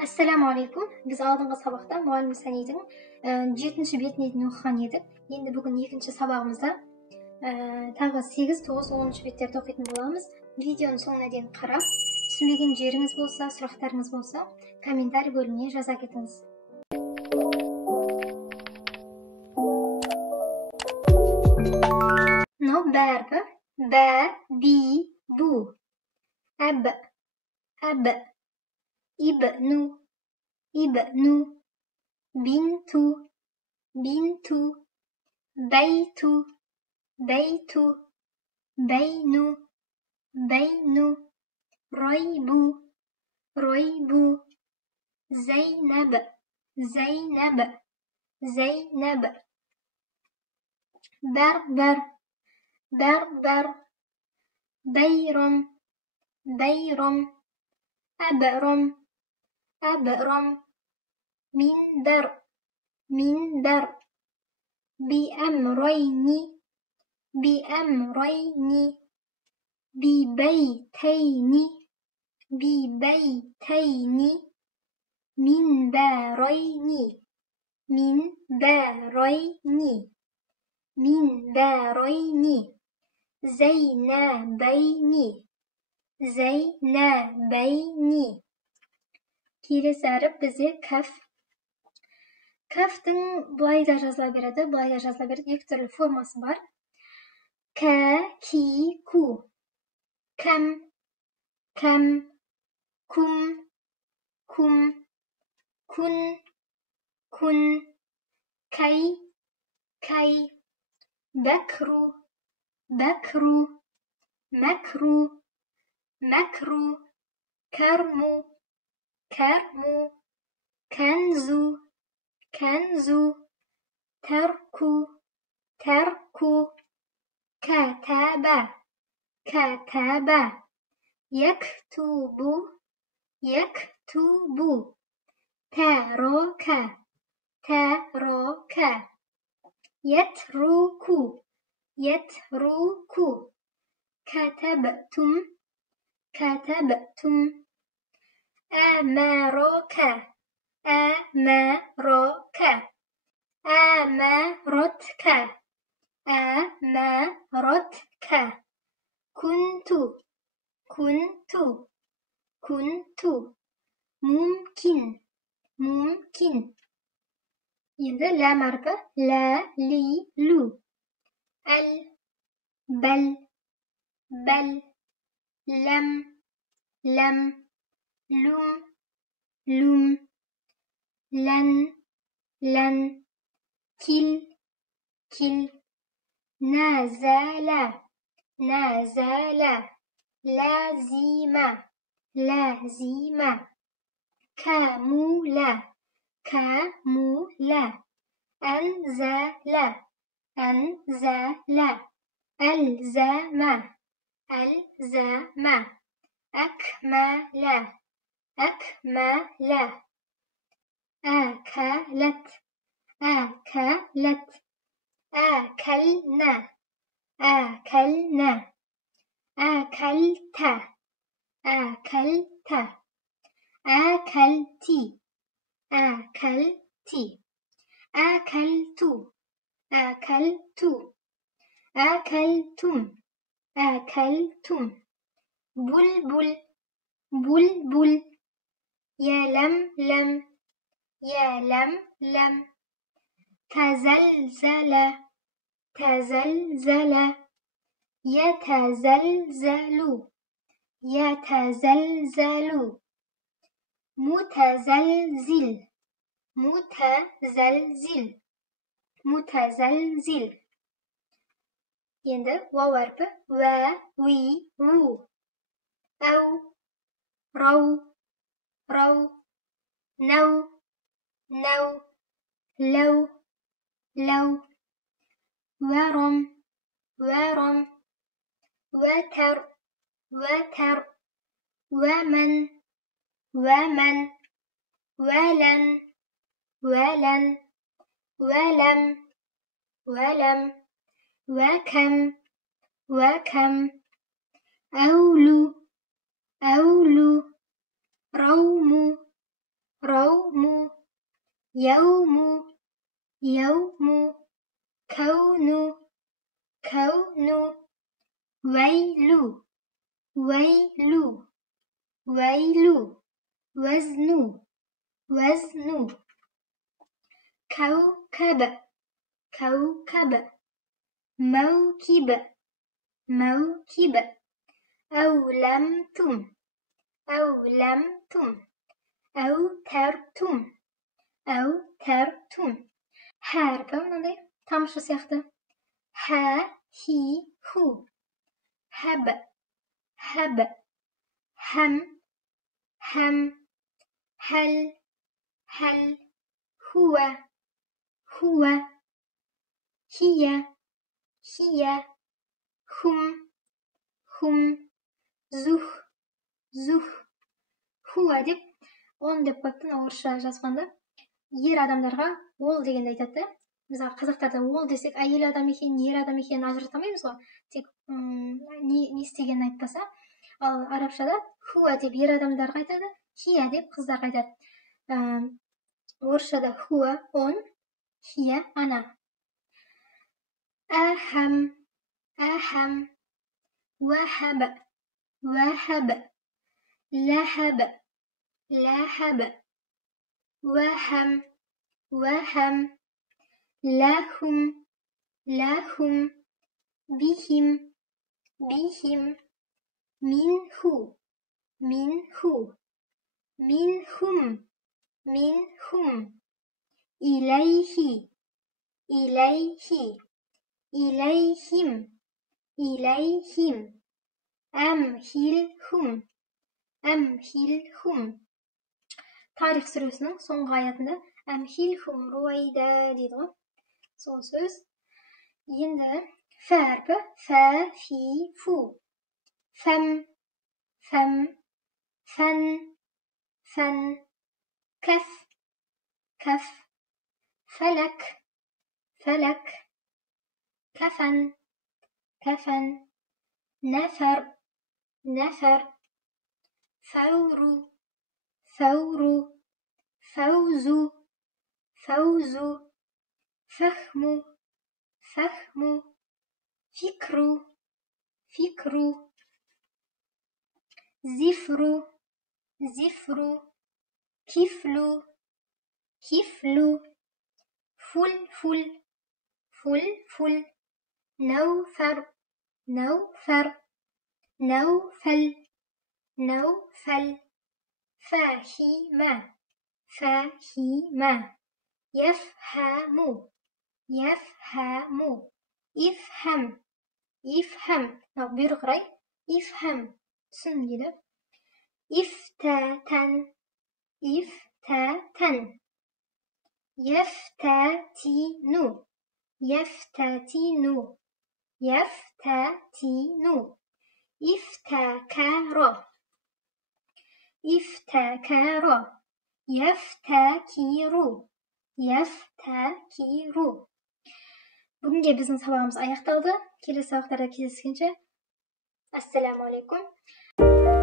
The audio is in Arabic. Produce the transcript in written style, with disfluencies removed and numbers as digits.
Assalamu alaikum. Biz алдыңғы сабақта мұғалім Санидің 7-ші бетіне дейін оқыған едік. Енді бүгін 2-ші сабағымызда тағы 8, 9, 10-ші беттерді оқитын боламыз. Видеоның соңына дейін қарап, түсінбеген жеріңіз болса, сұрақтарыңыз болса, комментарий бөліміне жаза кетіңіз. No verb ba, bi, bu. Ab, ibnu, bintu, baytu, baynu, roybu, Zainab, berber, bayram, abram, minber, biamrayni, bibaytayni, minbarayni, zaynabayni. Келесі әріп бізде кәф. Кәфтің былай да жазыла береді, былай да жазыла береді. Екі түрлі формасы бар. Кә, ки, ку. Кәм, кум, күн, кай, бәкру, мәкру, кәрму, кәнзу, тәрку, кәтәбә, яктубу, тәрокә, يترك كتبتم أمرك أمرتك كنت ممكن. Енді ләм әрпі лә, ли, лу. Әл, бәл, ләм, лум, лән, кил, нәзәлә, ләзимә, кәмулә, أنزل, ألزم, أكمل, أكلت, أكلنا, أكلت, أكلتي, أكلت, أكلتم, بلبل, يلملم, تزلزل, يتزلزل, متزلزل. Енді вау әрпі вә, ви, ву. Әу, рау, нәу, ләу, вәром, вәтәр, вәмән, вәлән, вәләм, وكم أولو روم قوم يوم يوم كون كون ويل ويل ويل وزن وزن كوكب كوكب موكب موكب أولمتم أولمتم أوترتم أوترتم harfi mындай тамшы сияқты ха хи ху хаб хаб хам хам хал хал هو هو هي هي هم هم زух زух هو деп он деп қойыппын орысша жазғанда ер адамдарға ол дегенді айтады да. Мысалы қазақтарда ол десек әйел адам екенін ер адам екенін ажырата алмаймыз ғой, тек не істегенін айтпаса. Ал арабшада хуа деп ер адамдарға айтады, хия деп қыздарға айтады. Орысшада хуа он, хия ана. Ахам ахам вахаб вахаб лахаб лахаб وهم وهم لهم لهم بهم بهم منه منه منهم منهم إليه إليه إليهم إليهم أمهلهم أمهلهم Тарих сүресінің соңғы аятында әмхилхум руайда дейді ғой, сол сөз. Енді фәрпі фә, фи, фу. Фәм, фәм, фән, фән, кәф, кәф, фәләк, фәләк, кәфән, кәфән, нәфәр, нәфәр, фәуру, ثور فوز فوز فهم فهم فكر فكر زفر زفر كفل كفل فلفل فلفل نوفر نوفر نوفل نوفل فاهمة فاهمة يفهم يفهم افهم افهم бұйрық рай افهم түсін дейді. افتتن افتتن يفتتن يفتتن يفتتن افتكر افتكر يفتكر يفتكر. Бүгінге біздің сабағымыз аяқталды. Келесі сабақтарда кездескенше, ассаламу алейкум.